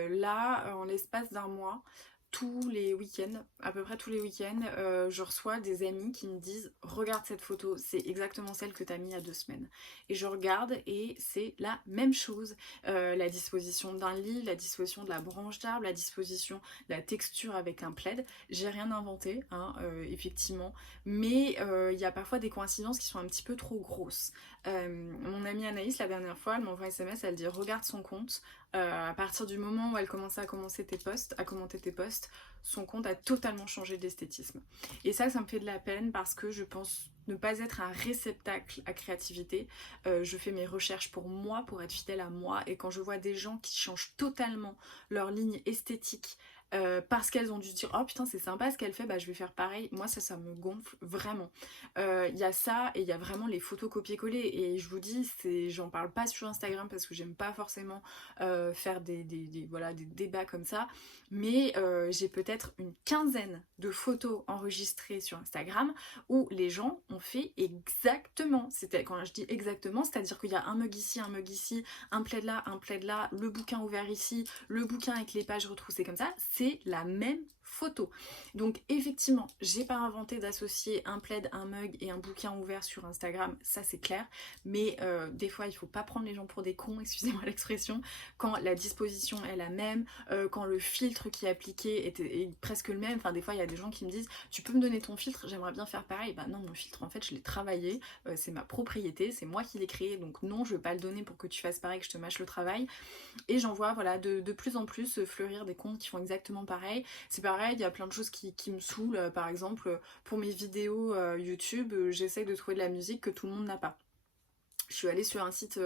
Là, en l'espace d'1 mois, tous les week-ends, à peu près tous les week-ends, je reçois des amis qui me disent regarde cette photo, c'est exactement celle que tu as mis il y a 2 semaines. Et je regarde et c'est la même chose. La disposition d'un lit, la disposition de la branche d'arbre, la disposition, la texture avec un plaid. J'ai rien inventé, hein, effectivement, mais il y a parfois des coïncidences qui sont un petit peu trop grosses. Mon amie Anaïs, la dernière fois, elle m'envoie un SMS, elle dit regarde son compte. À partir du moment où elle commençait à commenter tes posts, son compte a totalement changé d'esthétisme. Et ça me fait de la peine parce que je pense ne pas être un réceptacle à créativité. Je fais mes recherches pour moi, pour être fidèle à moi. Et quand je vois des gens qui changent totalement leur ligne esthétique parce qu'elles ont dû se dire oh putain c'est sympa ce qu'elle fait, bah je vais faire pareil, moi ça me gonfle vraiment. Il y a ça et il y a vraiment les photos copier-coller et je vous dis j'en parle pas sur Instagram parce que j'aime pas forcément faire voilà, des débats comme ça, mais j'ai peut-être une quinzaine de photos enregistrées sur Instagram où les gens ont fait exactement, quand je dis exactement, c'est-à-dire qu'il y a un mug ici, un plaid là, le bouquin ouvert ici, le bouquin avec les pages retroussées comme ça, c'est la même photo. Donc effectivement, j'ai pas inventé d'associer un plaid, un mug et un bouquin ouvert sur Instagram, ça c'est clair, mais des fois il faut pas prendre les gens pour des cons, excusez-moi l'expression, quand la disposition est la même, quand le filtre qui est appliqué est presque le même. Enfin des fois il y a des gens qui me disent tu peux me donner ton filtre, j'aimerais bien faire pareil. Bah non, mon filtre en fait je l'ai travaillé, c'est ma propriété, c'est moi qui l'ai créé, donc non je vais pas le donner pour que tu fasses pareil, que je te mâche le travail. Et j'en vois voilà, de plus en plus fleurir des comptes qui font exactement pareil. C'est pareil, il y a plein de choses qui me saoulent. Par exemple, pour mes vidéos YouTube, j'essaye de trouver de la musique que tout le monde n'a pas. Je suis allée sur un site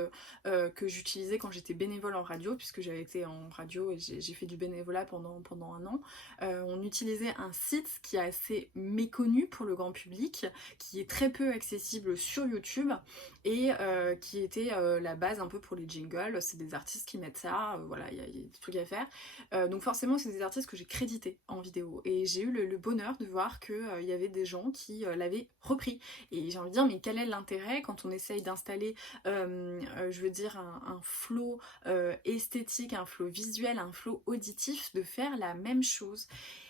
que j'utilisais quand j'étais bénévole en radio, puisque j'avais été en radio et j'ai fait du bénévolat pendant un an. On utilisait un site qui est assez méconnu pour le grand public, qui est très peu accessible sur YouTube et qui était la base un peu pour les jingles. C'est des artistes qui mettent ça, voilà, il y a des trucs à faire. Donc forcément, c'est des artistes que j'ai crédités en vidéo. Et j'ai eu le bonheur de voir qu'il y avait des gens qui l'avaient repris. Et j'ai envie de dire, mais quel est l'intérêt quand on essaye d'installer, je veux dire, un flow esthétique, un flow visuel, un flow auditif, de faire la même chose?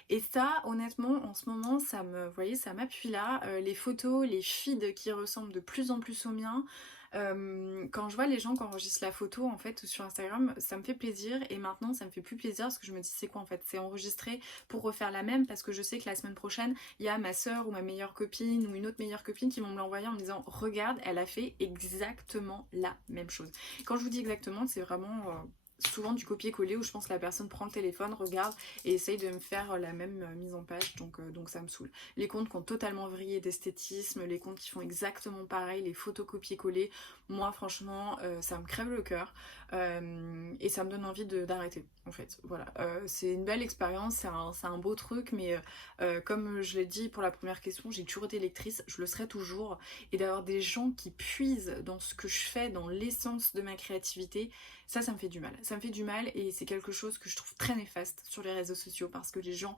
Et ça, honnêtement, en ce moment, vous voyez, ça m'appuie là. Les photos, les feeds qui ressemblent de plus en plus aux miens. Quand je vois les gens qui enregistrent la photo en fait sur Instagram, ça me fait plaisir, et maintenant ça me fait plus plaisir parce que je me dis c'est quoi en fait, c'est enregistré pour refaire la même, parce que je sais que la semaine prochaine il y a ma soeur ou ma meilleure copine ou une autre meilleure copine qui vont me l'envoyer en me disant regarde, elle a fait exactement la même chose. Quand je vous dis exactement, c'est vraiment souvent du copier-coller où je pense que la personne prend le téléphone, regarde et essaye de me faire la même mise en page, donc ça me saoule. Les comptes qui ont totalement vrillé d'esthétisme, les comptes qui font exactement pareil, les photos copier-coller, moi franchement ça me crève le cœur et ça me donne envie d'arrêter en fait. Voilà, c'est une belle expérience, c'est un beau truc, mais comme je l'ai dit pour la première question, j'ai toujours été lectrice, je le serai toujours, et d'avoir des gens qui puisent dans ce que je fais, dans l'essence de ma créativité, ça me fait du mal. Ça me fait du mal et c'est quelque chose que je trouve très néfaste sur les réseaux sociaux parce que les gens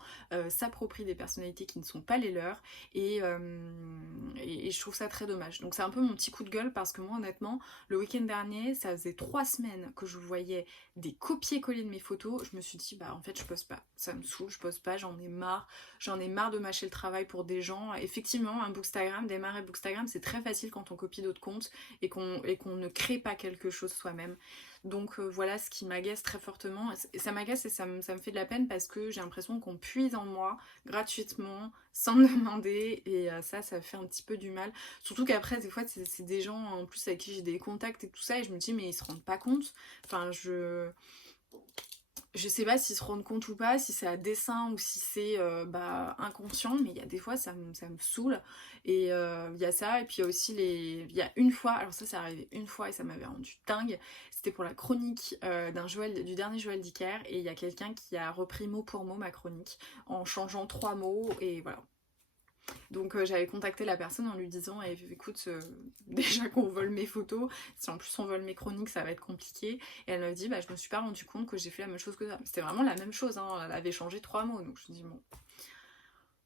s'approprient des personnalités qui ne sont pas les leurs et je trouve ça très dommage. Donc c'est un peu mon petit coup de gueule parce que moi honnêtement, le week-end dernier, ça faisait 3 semaines que je voyais des copier-coller de mes photos. Je me suis dit bah en fait je poste pas. Ça me saoule, je poste pas, j'en ai marre. J'en ai marre de mâcher le travail pour des gens. Effectivement, un Bookstagram, démarrer Bookstagram, c'est très facile quand on copie d'autres comptes et qu'on ne crée pas quelque chose soi-même. Donc voilà ce qui m'agace très fortement. Et ça m'agace et ça me fait de la peine parce que j'ai l'impression qu'on puise en moi gratuitement, sans me demander. Et ça fait un petit peu du mal. Surtout qu'après, des fois, c'est des gens en plus avec qui j'ai des contacts et tout ça. Et je me dis, mais ils se rendent pas compte. Enfin, je sais pas s'ils se rendent compte ou pas, si c'est à dessein ou si c'est inconscient, mais il y a des fois ça me saoule. Et il y a ça, et puis il y a aussi il y a une fois, alors ça c'est arrivé une fois et ça m'avait rendu dingue, c'était pour la chronique du dernier Joël Dicker, et il y a quelqu'un qui a repris mot pour mot ma chronique en changeant 3 mots, et voilà. Donc j'avais contacté la personne en lui disant écoute, déjà qu'on vole mes photos, si en plus on vole mes chroniques ça va être compliqué. Et elle m'a dit bah je me suis pas rendu compte que j'ai fait la même chose que ça. C'était vraiment la même chose, hein. Elle avait changé 3 mots, donc je me dis bon.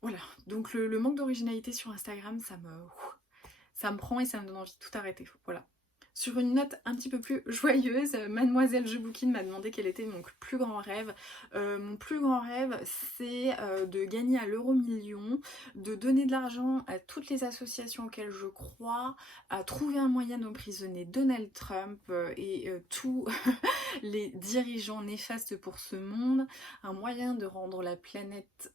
Voilà, donc le manque d'originalité sur Instagram, ça me prend et ça me donne envie de tout arrêter. Voilà. Sur une note un petit peu plus joyeuse, Mademoiselle Je Bouquine m'a demandé quel était mon plus grand rêve. Mon plus grand rêve, c'est de gagner à l'euro-million, de donner de l'argent à toutes les associations auxquelles je crois, à trouver un moyen d'emprisonner Donald Trump et tous les dirigeants néfastes pour ce monde, un moyen de rendre la planète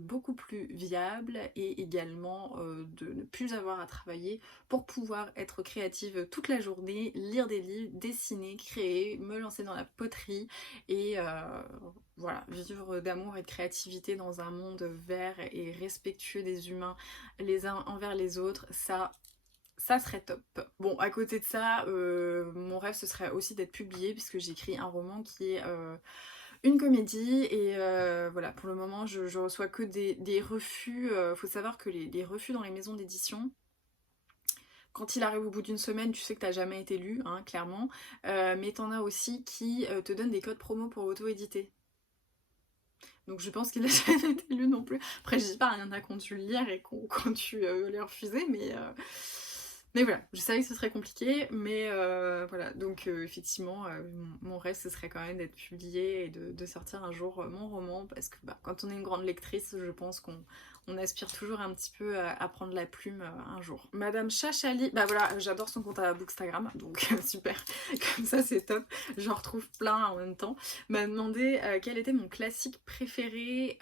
beaucoup plus viable et également de ne plus avoir à travailler pour pouvoir être créative toute la journée, lire des livres, dessiner, créer, me lancer dans la poterie et voilà, vivre d'amour et de créativité dans un monde vert et respectueux des humains les uns envers les autres, ça serait top. Bon, à côté de ça, mon rêve ce serait aussi d'être publié puisque j'écris un roman qui est une comédie et voilà, pour le moment je reçois que des refus. Faut savoir que les refus dans les maisons d'édition, quand il arrive au bout d'une semaine, tu sais que t'as jamais été lu, hein, clairement. Mais t'en as aussi qui te donnent des codes promo pour auto-éditer. Donc je pense qu'il a jamais été lu non plus. Après je dis pas, il y en a qui ont dû le lire et qui ont dû les refuser, mais voilà, je savais que ce serait compliqué, mais voilà, donc effectivement, mon rêve ce serait quand même d'être publié et de sortir un jour mon roman, parce que bah, quand on est une grande lectrice, je pense qu'on aspire toujours un petit peu à prendre la plume un jour. Madame Chachali, bah voilà, j'adore son compte à Bookstagram, donc super, comme ça c'est top, j'en retrouve plein en même temps. M'a demandé quel était mon classique préféré.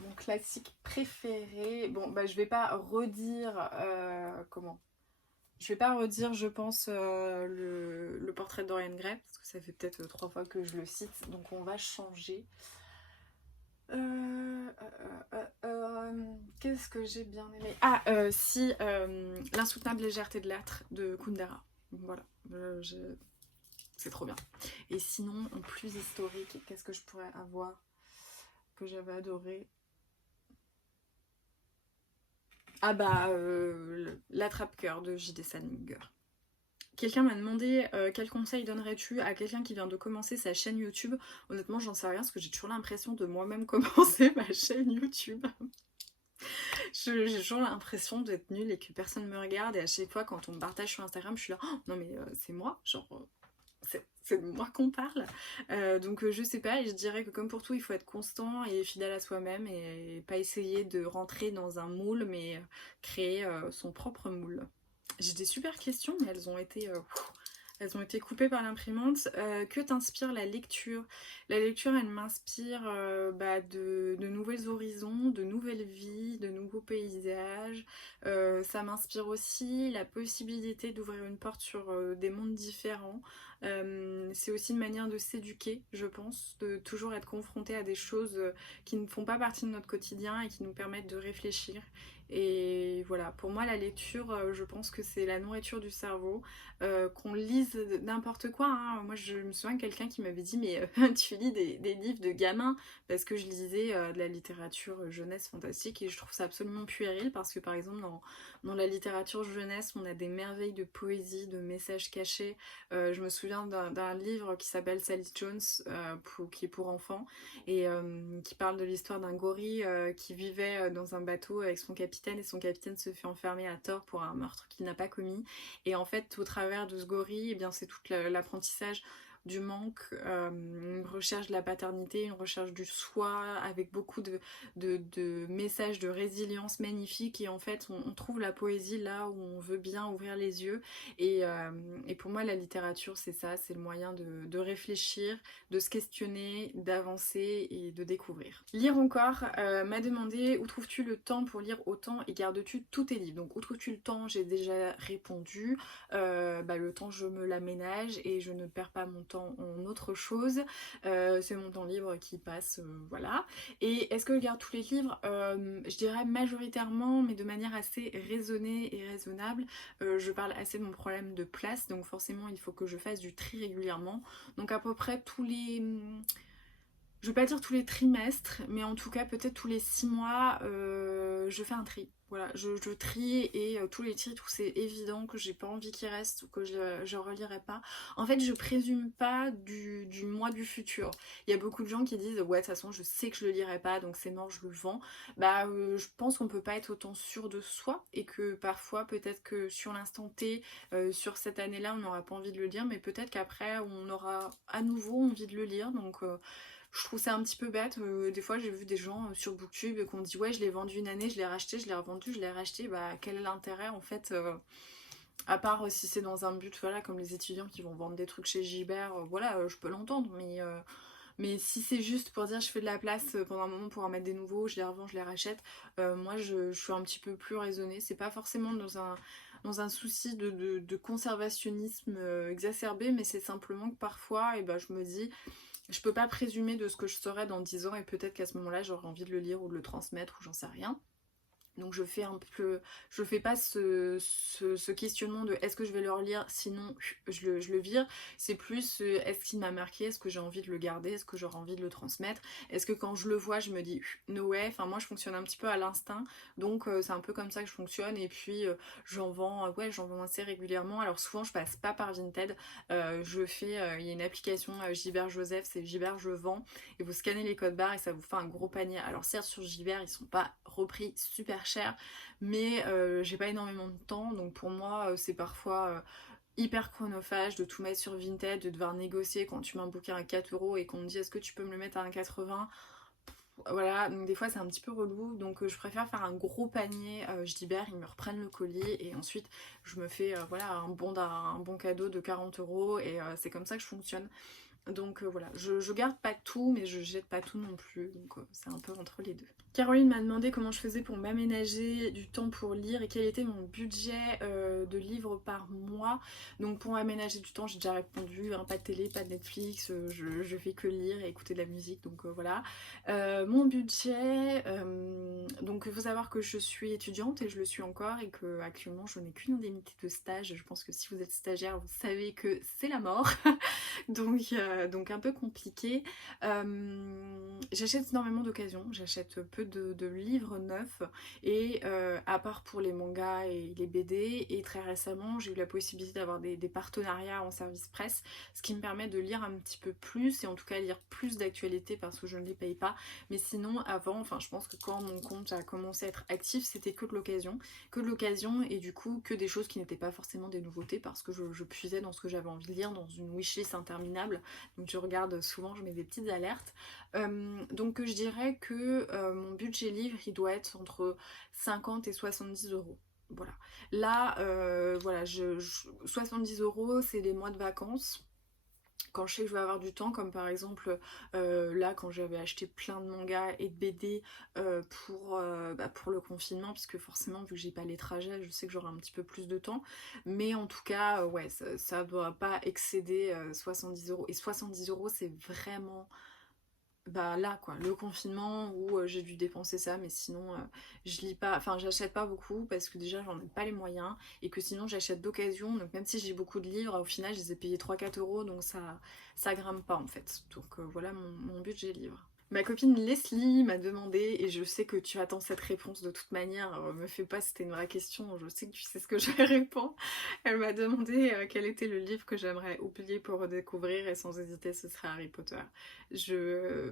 Mon classique préféré, bon bah je vais pas redire comment. Je vais pas redire, je pense, le portrait de Dorian Gray, parce que ça fait peut-être 3 fois que je le cite, donc on va changer. Qu'est-ce que j'ai bien aimé? Ah, si, l'insoutenable légèreté de l'être de Kundera. Voilà, c'est trop bien. Et sinon, en plus historique, qu'est-ce que je pourrais avoir que j'avais adoré? Ah bah, l'attrape-cœur de J.D. Salinger. Quelqu'un m'a demandé quel conseil donnerais-tu à quelqu'un qui vient de commencer sa chaîne YouTube. Honnêtement, j'en sais rien parce que j'ai toujours l'impression de moi-même commencer ma chaîne YouTube. J'ai toujours l'impression d'être nulle et que personne me regarde. Et à chaque fois, quand on me partage sur Instagram, je suis là, oh, non mais c'est moi, genre c'est de moi qu'on parle. Donc je sais pas, et je dirais que comme pour tout, il faut être constant et fidèle à soi-même et pas essayer de rentrer dans un moule, mais créer son propre moule. J'ai des super questions, mais elles ont été coupées par l'imprimante. Que t'inspire la lecture? La lecture, elle m'inspire bah, de nouveaux horizons, de nouvelles vies, de nouveaux paysages. Ça m'inspire aussi la possibilité d'ouvrir une porte sur des mondes différents. C'est aussi une manière de s'éduquer, je pense, de toujours être confronté à des choses qui ne font pas partie de notre quotidien et qui nous permettent de réfléchir. Et voilà, pour moi la lecture, je pense que c'est la nourriture du cerveau, qu'on lise n'importe quoi, hein. Moi je me souviens de quelqu'un qui m'avait dit mais tu lis des livres de gamins, parce que je lisais de la littérature jeunesse fantastique et je trouve ça absolument puéril parce que par exemple dans la littérature jeunesse on a des merveilles de poésie, de messages cachés. Je me souviens d'un livre qui s'appelle Sally Jones, qui est pour enfants et qui parle de l'histoire d'un gorille qui vivait dans un bateau avec son capitaine et son capitaine se fait enfermer à tort pour un meurtre qu'il n'a pas commis. Et en fait, au travers de ce gorille, eh bien, c'est tout l'apprentissage du manque, une recherche de la paternité, une recherche du soi, avec beaucoup de messages de résilience magnifiques. Et en fait, on trouve la poésie là où on veut bien ouvrir les yeux. Et pour moi, la littérature, c'est ça, c'est le moyen de réfléchir, de se questionner, d'avancer et de découvrir. Lire encore, m'a demandé où trouves-tu le temps pour lire autant et gardes-tu tous tes livres? Donc où trouves-tu le temps? J'ai déjà répondu. Bah, le temps je me l'aménage et je ne perds pas mon temps en autre chose. C'est mon temps libre qui passe, voilà. Et est-ce que je garde tous les livres? Je dirais majoritairement, mais de manière assez raisonnée et raisonnable. Je parle assez de mon problème de place, donc forcément il faut que je fasse du tri régulièrement. Donc à peu près tous les... Je vais pas dire tous les trimestres, mais en tout cas peut-être tous les 6 mois, je fais un tri. voilà, je trie et tous les titres où c'est évident que j'ai pas envie qu'ils restent ou que je relirai pas. En fait, je présume pas du moi du futur. Il y a beaucoup de gens qui disent ouais, de toute façon, je sais que je le lirai pas, donc c'est mort, je le vends. Bah, je pense qu'on peut pas être autant sûr de soi et que parfois, peut-être que sur l'instant T, sur cette année-là, on n'aura pas envie de le lire, mais peut-être qu'après, on aura à nouveau envie de le lire. Donc, je trouve ça un petit peu bête. Des fois, j'ai vu des gens sur Booktube qui ont dit ouais, je l'ai vendu une année, je l'ai racheté, je l'ai revendu, je l'ai racheté. Bah, quel est l'intérêt en fait à part si c'est dans un but, voilà, comme les étudiants qui vont vendre des trucs chez Gibert, voilà, je peux l'entendre, mais si c'est juste pour dire je fais de la place pendant un moment pour en mettre des nouveaux, je les revends, je les rachète, moi je suis un petit peu plus raisonnée. C'est pas forcément dans un souci de conservationnisme exacerbé, mais c'est simplement que parfois, et ben, je me dis je peux pas présumer de ce que je serai dans 10 ans et peut-être qu'à ce moment-là j'aurai envie de le lire ou de le transmettre ou j'en sais rien. Donc je fais un peu, je fais pas ce questionnement de est-ce que je vais le relire, sinon je le vire. C'est plus est-ce qu'il m'a marqué, est-ce que j'ai envie de le garder, est-ce que j'aurai envie de le transmettre, est-ce que quand je le vois je me dis no way, enfin moi je fonctionne un petit peu à l'instinct, donc c'est un peu comme ça que je fonctionne et puis j'en vends, ouais j'en vends assez régulièrement. Alors souvent je passe pas par Vinted, je fais, il y a une application Gibert Joseph, c'est Gibert je vends et vous scannez les codes barres et ça vous fait un gros panier. Alors certes sur Gibert ils sont pas repris super cher, mais j'ai pas énormément de temps, donc pour moi c'est parfois hyper chronophage de tout mettre sur Vinted, de devoir négocier quand tu mets un bouquin à 4 euros et qu'on me dit est-ce que tu peux me le mettre à 1,80. Voilà, donc des fois c'est un petit peu relou, donc je préfère faire un gros panier, je libère, ils me reprennent le colis et ensuite je me fais voilà un bon cadeau de 40 euros et c'est comme ça que je fonctionne. Donc voilà, je garde pas tout, mais je jette pas tout non plus, donc c'est un peu entre les deux. Caroline m'a demandé comment je faisais pour m'aménager du temps pour lire et quel était mon budget de livres par mois. Donc pour aménager du temps, j'ai déjà répondu, hein, pas de télé, pas de Netflix, je fais que lire et écouter de la musique, donc voilà. Mon budget, donc il faut savoir que je suis étudiante et je le suis encore et que actuellement je n'ai qu'une indemnité de stage. Je pense que si vous êtes stagiaire, vous savez que c'est la mort. Donc un peu compliqué. J'achète énormément d'occasions, j'achète peu de livres neufs et à part pour les mangas et les BD, et très récemment j'ai eu la possibilité d'avoir des partenariats en service presse, ce qui me permet de lire un petit peu plus et en tout cas lire plus d'actualité parce que je ne les paye pas. Mais sinon avant, enfin je pense que quand mon compte a commencé à être actif, c'était que de l'occasion et du coup que des choses qui n'étaient pas forcément des nouveautés parce que je puisais dans ce que j'avais envie de lire, dans une wishlist interminable. Donc je regarde souvent, je mets des petites alertes. Donc je dirais que mon budget livre il doit être entre 50 et 70 euros. Voilà. Là, voilà, 70 euros, c'est les mois de vacances. Quand je sais que je vais avoir du temps, comme par exemple là quand j'avais acheté plein de mangas et de BD pour le confinement, puisque forcément vu que j'ai pas les trajets, je sais que j'aurai un petit peu plus de temps, mais en tout cas ouais ça doit pas excéder 70 euros, et 70 euros c'est vraiment bah là quoi, le confinement où j'ai dû dépenser ça, mais sinon je lis pas, enfin j'achète pas beaucoup parce que déjà j'en ai pas les moyens et que sinon j'achète d'occasion, donc même si j'ai beaucoup de livres, au final je les ai payés 3-4 euros, donc ça grimpe pas en fait. Donc voilà mon budget livre. Ma copine Leslie m'a demandé, et je sais que tu attends cette réponse de toute manière, me fais pas si c'était une vraie question, je sais que tu sais ce que je vais répondre. Elle m'a demandé quel était le livre que j'aimerais oublier pour redécouvrir, et sans hésiter ce serait Harry Potter.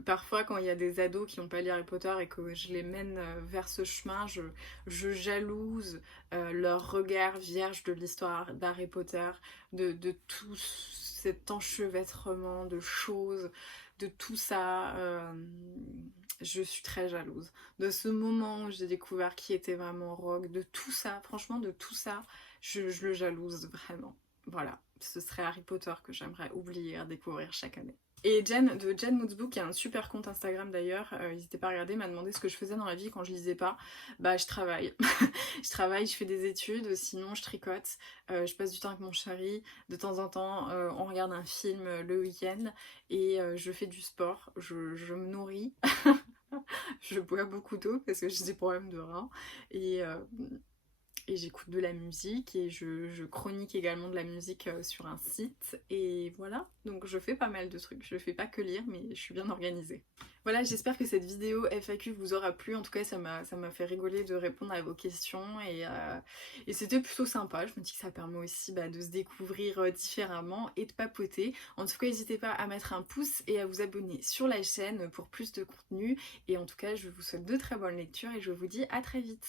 Parfois quand il y a des ados qui n'ont pas lu Harry Potter et que je les mène vers ce chemin, je jalouse leur regard vierge de l'histoire d'Harry Potter, de tout cet enchevêtrement de choses, de tout ça. Je suis très jalouse de ce moment où j'ai découvert qui était vraiment Rogue, de tout ça, franchement de tout ça, je le jalouse vraiment. Voilà, ce serait Harry Potter que j'aimerais oublier et découvrir chaque année. Et Jen, de Jen Moodsbook, qui a un super compte Instagram d'ailleurs, n'hésitez pas à regarder, m'a demandé ce que je faisais dans la vie quand je lisais pas. Bah je travaille. Je travaille, je fais des études, sinon je tricote, je passe du temps avec mon chéri, de temps en temps on regarde un film le week-end et je fais du sport, je me nourris, je bois beaucoup d'eau parce que j'ai des problèmes de reins et j'écoute de la musique et je chronique également de la musique sur un site et voilà, donc je fais pas mal de trucs, je fais pas que lire mais je suis bien organisée. Voilà, j'espère que cette vidéo FAQ vous aura plu, en tout cas ça m'a fait rigoler de répondre à vos questions et c'était plutôt sympa. Je me dis que ça permet aussi de se découvrir différemment et de papoter. En tout cas n'hésitez pas à mettre un pouce et à vous abonner sur la chaîne pour plus de contenu et en tout cas je vous souhaite de très bonnes lectures et je vous dis à très vite.